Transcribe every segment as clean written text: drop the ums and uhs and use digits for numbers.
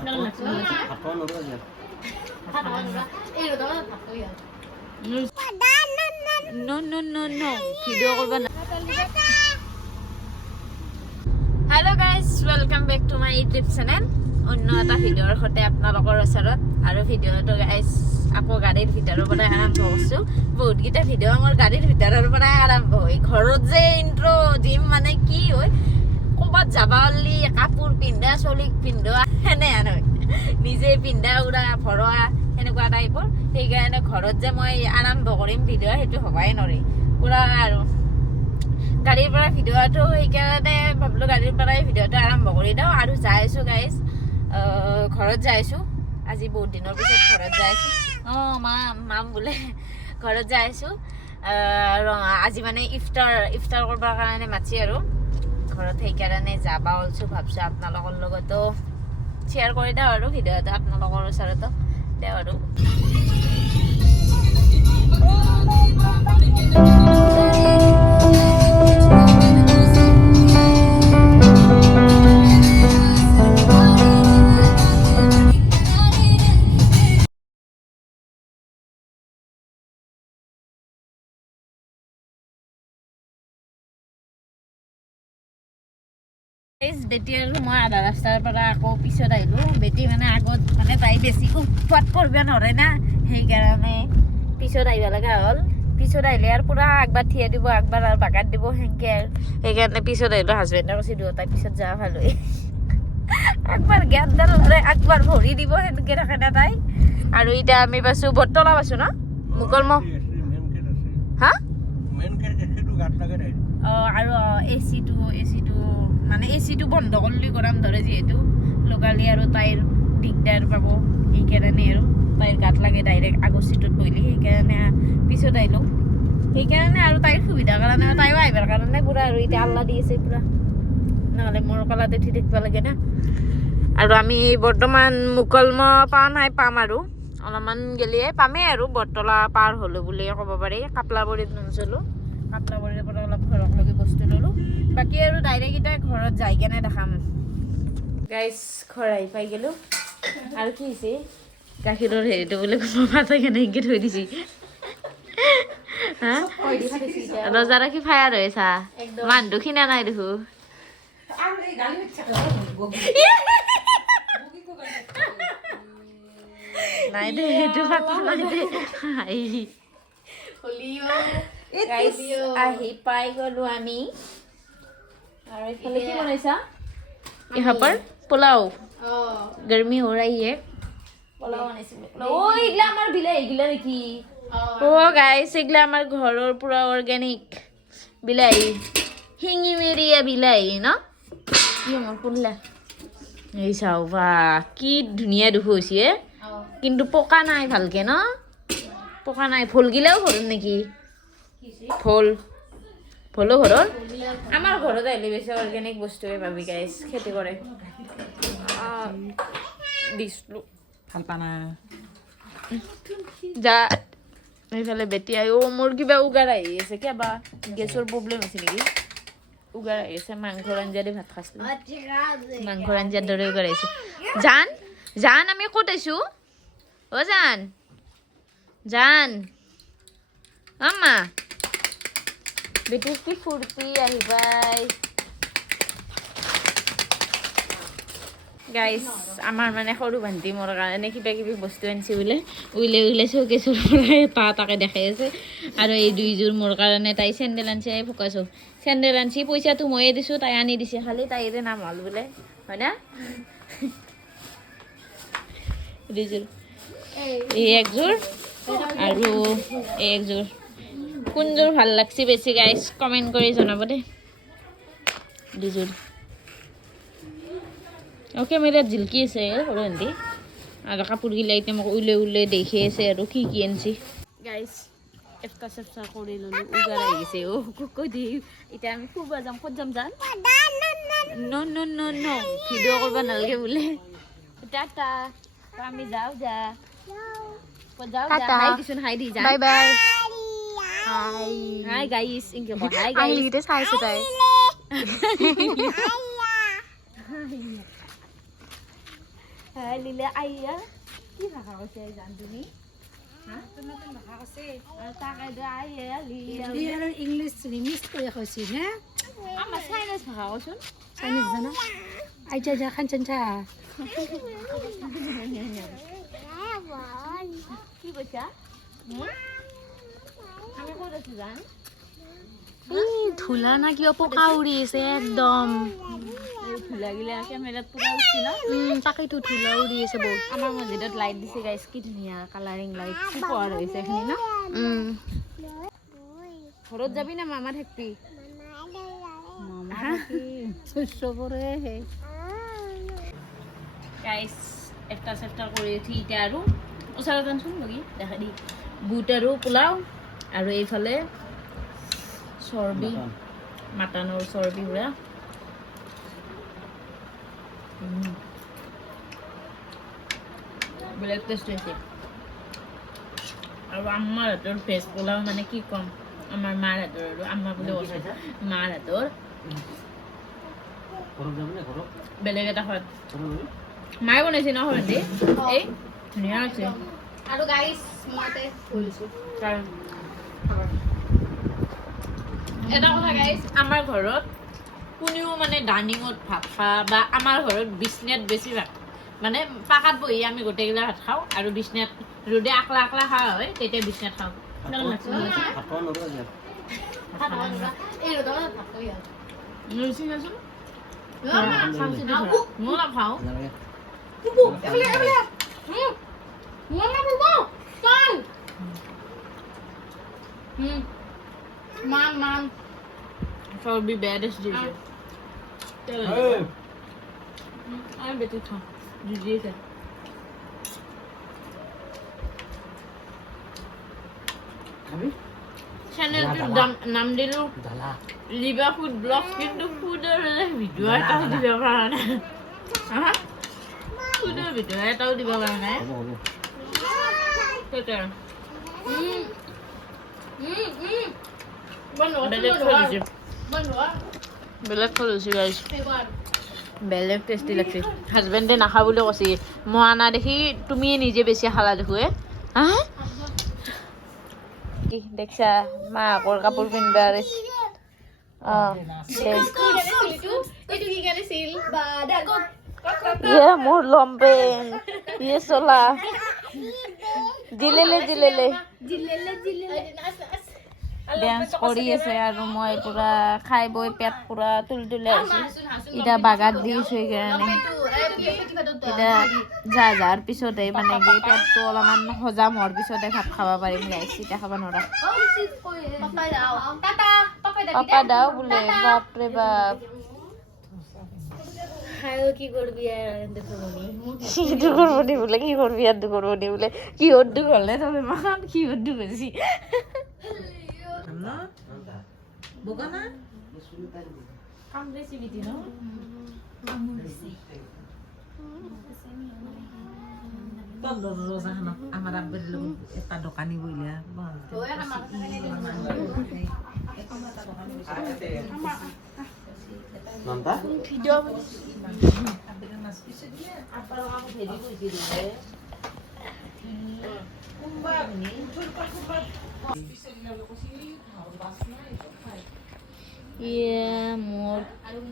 Hello guys, welcome back to my YouTube channel. অন্য এটা ভিডিঅ'ৰ সৈতে আপোনালোকৰ ওচৰত আৰু ভিডিঅ'টো গাইজ আকৌ গাড়ীৰ ভিতৰৰ পৰা আৰম্ভ কৰিছোঁ। বহুতকেইটা ভিডিঅ' মোৰ গাড়ীৰ ভিতৰৰ পৰাই আৰম্ভ হয়। ঘৰত যে ইন্ট্ৰ দিম মানে কি হয়, ক'ৰবাত যাব হ'লে কাপোৰ পিন্ধা চলিক পিন্ধোৱা সেনেহেন হয়, নিজে পিন্ধা উৰা ভৰোৱা সেনেকুৱা টাইপৰ। সেইকাৰণে ঘৰত যে মই আৰম্ভ কৰিম ভিডিঅ' সেইটো হ'বাই নোৱাৰি পুৰা আৰু গাড়ীৰ পৰা ভিডিঅ'টো। সেইকাৰণে ভাবিলোঁ গাড়ীৰ পৰাই ভিডিঅ'টো আৰম্ভ কৰি দিওঁ আৰু যাই আছোঁ গাইজ, ঘৰত যাই আছোঁ। আজি বহুত দিনৰ পিছত ঘৰত যাই আছোঁ। মাম বোলে ঘৰত যাই আছোঁ। আজি মানে ইফতাৰ কৰিবৰ কাৰণে মাতি আৰু ঘৰত, সেইকাৰণে যাবা ওলছোঁ। ভাবছোঁ আপোনালোকৰ লগতো শ্বেয়াৰ কৰি দিওঁ আৰু ভিডিঅ'টো আপোনালোকৰ ওচৰতো দিওঁ আৰু। বেটি আৰু মই আধা ৰাস্তাৰ পৰা আকৌ পিছত আহিলোঁ। বেটি মানে আগত মানে তাই বেছি উৎপাত কৰিব নোৱাৰে না, সেইকাৰণে পিছত আহিব লগা হ'ল। পিছত আহিলে আৰু পুৰা একবাৰ থিয়া দিব, একবাৰ আৰু বাগাত দিব, সেনেকৈ আৰু সেইকাৰণে পিছত আহিলোঁ। হাজবেণ্ডে কৈছে দুয়োটাই পিছত যোৱা ভাল হয়, একবাৰ গেটডাল একবাৰ ভৰি দিব, সেনেকৈ থাকে না তাই। আৰু এতিয়া আমি পাইছোঁ বটতলা পাইছোঁ ন, মুকলম হা আৰু এচিটো মানে এচিটো বন্ধ কৰিলে গৰম ধৰে যিহেতু লগালি আৰু তাইৰ দিগদাৰ পাব, সেইকাৰণে আৰু তাইৰ গাত লাগে ডাইৰেক্ট আগৰ চিটত বহিলে, সেইকাৰণে পিছত আহিলোঁ। সেইকাৰণে আৰু তাইৰ সুবিধাৰ কাৰণে তাইও আহিবৰ কাৰণে পুৰা আৰু এতিয়া আল্লা দি আছে পুৰা, নহ'লে মোৰ কলাতে উঠি থাকিব লাগে না। আৰু আমি বৰ্তমান মুকলম পোৱা নাই, পাম আৰু অলপমান গেলিয়ে পামেই আৰু বটতলা পাৰ হ'লোঁ বুলিয়ে ক'ব পাৰি। কাপলাবৰীত নামিছিলোঁ, কাপলাবৰীৰ পৰা অলপ ঘৰকলৈকে বস্তু ল'লোঁ, বাকী আৰু ডাইৰেক্ট এতিয়া ঘৰত যাই কেনে দেখাম। গাইজ ঘৰ আহি পাই গ'লোঁ। আৰু কি হৈছে, গাখীৰৰ হেৰিটো বোলে পাতা কেনে এনেকৈ থৈ দিছে, হা ৰজা ৰাখি ফায়াৰ হৈ চা, মানুহটো খিনা নাই দেখো। নাই দে সেইটো পাতা নাই দে। আহি পাই গ'লো আমি। আৰু এইফালে কি বনাইছা? यहाँ पर পোলাও, गर्मी हो रही है। পোলাও আনিছিলোঁ। এইগিলা আমাৰ বিলাহী গিলা নেকি? গাইছ এইগিলা আমাৰ ঘৰৰ পুৰা অৰ্গেনিক বিলাহী, শিঙি মেৰিয়া বিলাহী ন। কি মোৰ ফুললা এই চাও, বা কি ধুনীয়া দেখো হৈছে, কিন্তু পকা নাই ভালকে ন, পকা নাই। ভোলগিলাও ঘৰৰ নেকি? ভলো ঘৰৰ? আমাৰ ঘৰত আহিলে বেছি অৰ্গেনিক বস্তুৱে পাবি গাইছ, খেতি কৰে। দিছিলোঁ ভাল পা নাই যা। এইফালে বেটি আহি মোৰ কিবা উগাৰ আহি আছে, কিবা গেছৰ প্ৰব্লেম হৈছে নেকি, উগাৰ আহি আছে। মাংসৰ আঞ্জা দি ভাত খাইছিলোঁ, মাংসৰ আঞ্জাৰ দৰে উগাৰ আহিছে। জান আমি ক'ত আছোঁ? অ' জান আম্মা বেটিৰ কি ফুৰ্তি আহি পাই। গাইছ আমাৰ মানে সৰু ভণ্টি মোৰ কাৰণে কিবা কিবি বস্তু আনিছে বোলে, উইলে চৌকেছৰ পৰা তাকে দেখাই আছে। আৰু এই দুইযোৰ মোৰ কাৰণে তাই চেণ্ডেল আনিছে, ফকাইছোঁ চেণ্ডেল আনিছে, পইচাটো ময়ে দিছোঁ, তাই আনি দিছে, খালি তাইৰে নাম হ'ল বোলে, হয় না? দুইযোৰ, এই একযোৰ আৰু এই একযোৰ। কোনযোৰ ভাল লাগছে বেছি গাইছ কমেণ্ট কৰি জনাব দেই। দুযোৰ কেমেৰাত জিলকি আছে সৰু ভণ্টি, আৰু কাপোৰগিলা এতিয়া মোক উলাই দেখি আছে আৰু কি আনিছে। গাইছ এফটা চেফটা কৰি ল'লোঁ, উগাৰ আহি গৈছে। কৈ দি এতিয়া আমি ফুৰিব যাম। ক'ত যাম? ন ভিডিঅ' কৰিব নালাগে বোলে। টাটা, আমি যাওঁ যা, ক'ত যাওঁ যা, হাই দিছোন, হাই দি যা, বাই বাই। হাই গাইছ, ইনকে কয় হাই গাইছ। আহিলিতে চাইছো তাই। লিলে আইয়া কি ভাষা কৈছে জান তুমি নতুন ভাষা কৈছে তাকে আইয়া লিলে আৰু ইংলিছ ৰিমিক্স কৰি কৈছে নে আমাৰ চাইনিজ ভাষা কৈছোন চাইনিজ জানা আইজা যা খান চান চা কি কৈছা আমি ক'ত আছো জান ধূলা না কিবা পকা উৰি আছে একদম ধূলা গিলা কেমেৰাত পুৰা উঠছি ন তাকেইতো ধূলা উৰি আছে বহুত আমাৰ মছজিদত লাইট দিছে গাইছ কি ধুনীয়া কালাৰিং লাইট কি পোৱাৰ হৈছে এইখিনি ন ঘৰত যাবি না মামা থাকবি গাইছ একটা চেষ্টা কৰি উঠি এতিয়া আৰু ওচৰত আনচোন লগি দেখা দি বুট আৰু পোলাও আৰু এইফালে চৰ্বি মাটনৰ চৰ্বি পুৰা বেলেগ টেষ্ট হৈছে আৰু আমাৰ হাতৰ ভেজ পোলাও মানে কি ক'ম আমাৰ মাৰ হাতৰ আৰু আম্মা বুলি কৈছে মাৰ হাতৰ বেলেগ এটা সোৱাদ মায়ে বনাইছে ন সৰন্দি এই ধুনীয়া হৈছে আৰু গাইছ মতে ফুলছো এটা কথা গাইছ আমাৰ ঘৰত কোনেও মানে ডাইনিঙত ভাত খোৱা বা আমাৰ ঘৰত বিচনাত বেছি ভাত মানে পাকাত বহি আমি গোটেইগিলা ভাত খাওঁ আৰু বিচনাত ৰ'দে আকলা আকলা খোৱা হয় তেতিয়া বিচনাত খাওঁ মই নাখাওঁ মান চৰ্বি বেয়া টেষ্ট দিছে আমি বেছি খাওঁ দিছে চেনেলটোৰ নাম দিলোঁ লিবা ফুড ব্লগ কিন্তু ফুডৰ ভিডিঅ' এটাও দিব পৰা নাই ফুডৰ ভিডিঅ' এটাও দিব পৰা নাই বেলেগ কৰিছে গাইছ বেলেগ টেষ্টি লাগছে হাজবেণ্ডে নাখা বুলি কৈছে মই আনা দেখি তুমি নিজে বেছি খালা দেখো কি দেখছা মাকৰ কাপোৰ পিন্ধিবা মোৰ লম্পেন ইয়ে চলা জিলেলে ডেন্স কৰি আছে আৰু মই পুৰা খাই বৈ পেট পুৰা তুলি আহিছোঁ এতিয়া বাগাত দিছোঁ সেইকাৰণে এতিয়া যাৰ পিছতে মানে কি পেটটো অলপমান হজাম হোৱাৰ পিছতে ভাত খাব পাৰিম গাইছ এতিয়া খাব নোৱাৰা পাপা দাও বোলে বাপৰে বাপ কি কৰবি বোলে কি কৰবি আৰু কৰবি বোলে কিহত দুখ হ'লে তবে মাখান কিহত দুখ হৈছি Bogana? Kamu resi biti no? Kamu resi. Tondo rosa hana amara berlu eta dokani boilia. Oh ya nama Nonton? Video. Apa lo kamu jadi boilia? Kumbang ni, kumbang. মোৰ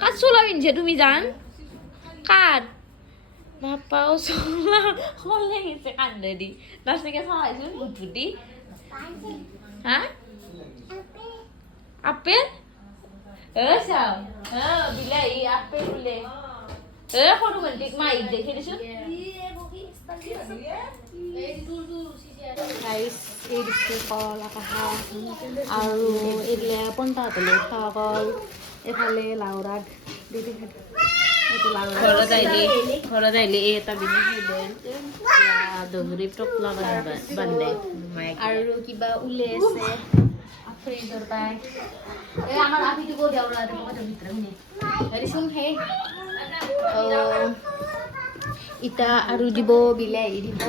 কাত চোলা পিন্ধছে তুমি জান কাত বাপাও চোলা হলে গেছে কান্দে দি নাচনিকে চাইছো বুটবুটি হা আপেল চাও বিলাহী আপেল বোলে সৰু ভণ্টিক মাইক দেখি দিছো গাইছ এই দিছোঁ কল আকাশা আৰু এইফালে পন্তা ভাতলৈ খোৱা কল এইফালে লাওৰাগ এইটো ঘৰত আহিলে এই এটা দহৰি টকলা বান্ধে আৰু কিবা উলে আছে ফ্ৰিজৰ পাই এই আমাৰ আপিটো গৈ দেওৰা পকেটৰ ভিতৰত শুনি হেৰিচোন সেই ইটা আৰু দিব বিলাহী দিব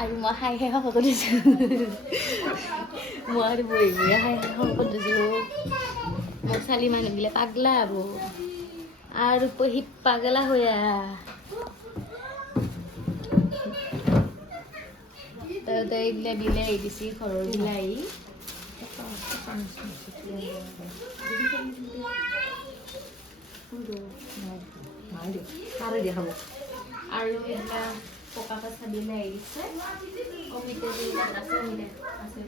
আৰু মই খাই শেষ কৰিছোঁ মই আৰু বহি বহি খাই শেষ কৰিছোঁ মোৰ ছোৱালী মানুহবিলাক পাগলা আৰু পহিত পাগলা হৈ ঘৰতে এইগিলা বিলাহী দিছি ঘৰৰ বিলাহী আৰু এইগিলা পকা পাচা বিলাহী দিছে অমিতা যিবিলাক আছে আছে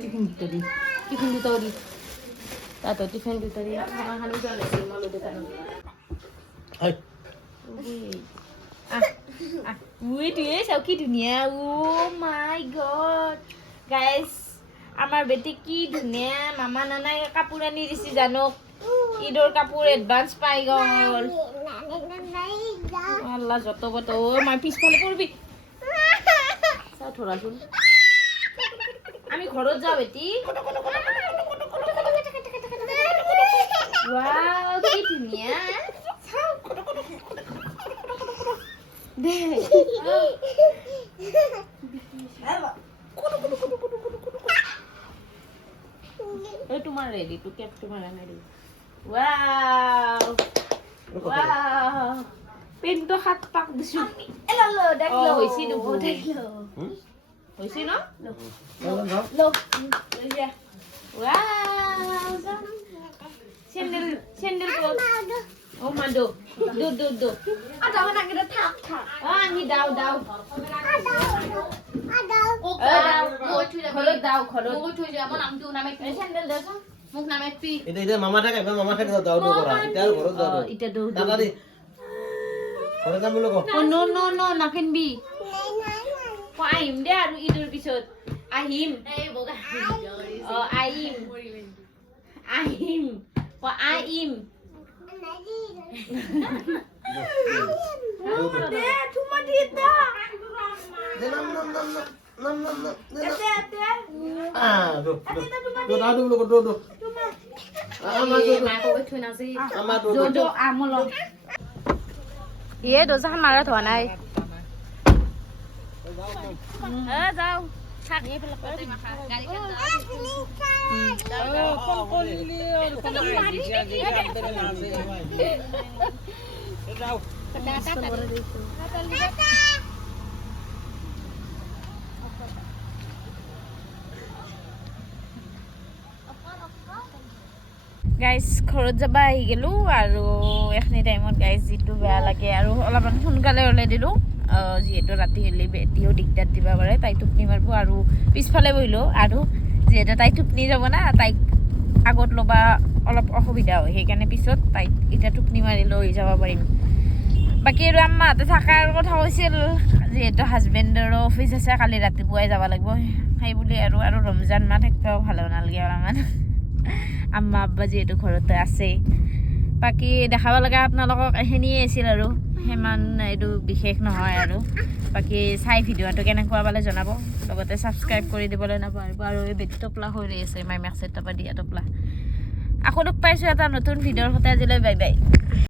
টিফিন দুটা দি তাতো টিফিন দুটা দি খানাখানি যোৱা নাছিল মই দোকানত কি ধুনীয়া মাই গড গাইজ আমাৰ বেটি কি ধুনীয়া মামা নানাই কাপোৰ আনি দিছি জানক ঈদৰ কাপোৰ এডভান্স পাই গ'ল আল্লাহ যত বত মাৰ পিছফালে পৰবি চাও ধৰাচোন আমি ঘৰত যাওঁ বেটি ৱাও কি ধুনীয়া দে তোমাৰ ৰেডি টু কেপ তোমাৰ আনাই দিওঁ ৱাও ৱাও পেনটো হাত পাক দিছো এলা দেখ ল হৈছি দু দেখ ল হৈছি ন ল যা ৱাও চেন্ডেল চেন্ডেল ও মাদো দু আদা নাকি থাক থাক আনি দাও দাও ও দাও ঘৰত দাও ঘৰত থৈ যাব নামটো নামে চেন্ডেল দেচোন মোক নামে পি এটা মামা থাকে দাও কৰা এটা ঘৰত দাও এটা দৌ দাদা দি ঘৰত যাম বুলি কও নো নাকিনবি আহিম দে আৰু ঈদৰ পিছত আহিম আহিম আহিম আহিম দে তোমা দিতা নাম দো ये दोजाखान मारा थोৱা নাই যাও থাক গাইজ ঘৰত যাবা আহি গেলো আৰু এখনি টাইমত গাইজ যিটো বেয়া লাগে আৰু অলপমান সোনকালে ওলাই দিলো যিহেতু ৰাতি হ'লে বেটিও দিগদাৰ দিবা পাৰে তাই টোপনি মাৰিব আৰু পিছফালে বহিলো আৰু যিহেতু তাই টোপনি যাব না তাইক আগত ল'বা অলপ অসুবিধা হয় সেইকাৰণে পিছত তাইক এতিয়া টোপনি মাৰি লৈ যাব পাৰিম বাকী আৰু আম্মাহঁতে থকাৰ কথা কৈছিল যিহেতু হাজবেণ্ডৰো অফিচ আছে কালি ৰাতিপুৱাই যাব লাগিব সেই বুলি আৰু ৰমজান মাহ থাকিবও ভালো নালাগে অলপমান আম্মা আব্বা যিহেতু ঘৰতে আছে বাকী দেখাব লগা আপোনালোকক এইখিনিয়ে আছিল আৰু সিমান এইটো বিশেষ নহয় আৰু বাকী চাই ভিডিঅ'টো কেনেকুৱা পালে জনাব লগতে ছাবস্ক্ৰাইব কৰি দিবলৈ নাপাহৰিব আৰু এই বেটি টোপলা হৈ ৰৈ আছে মাই মেক্সেট টপা দিয়া টোপলা আকৌ লগ পাইছোঁ এটা নতুন ভিডিঅ'ৰ সৈতে আজিলৈ বাই বাই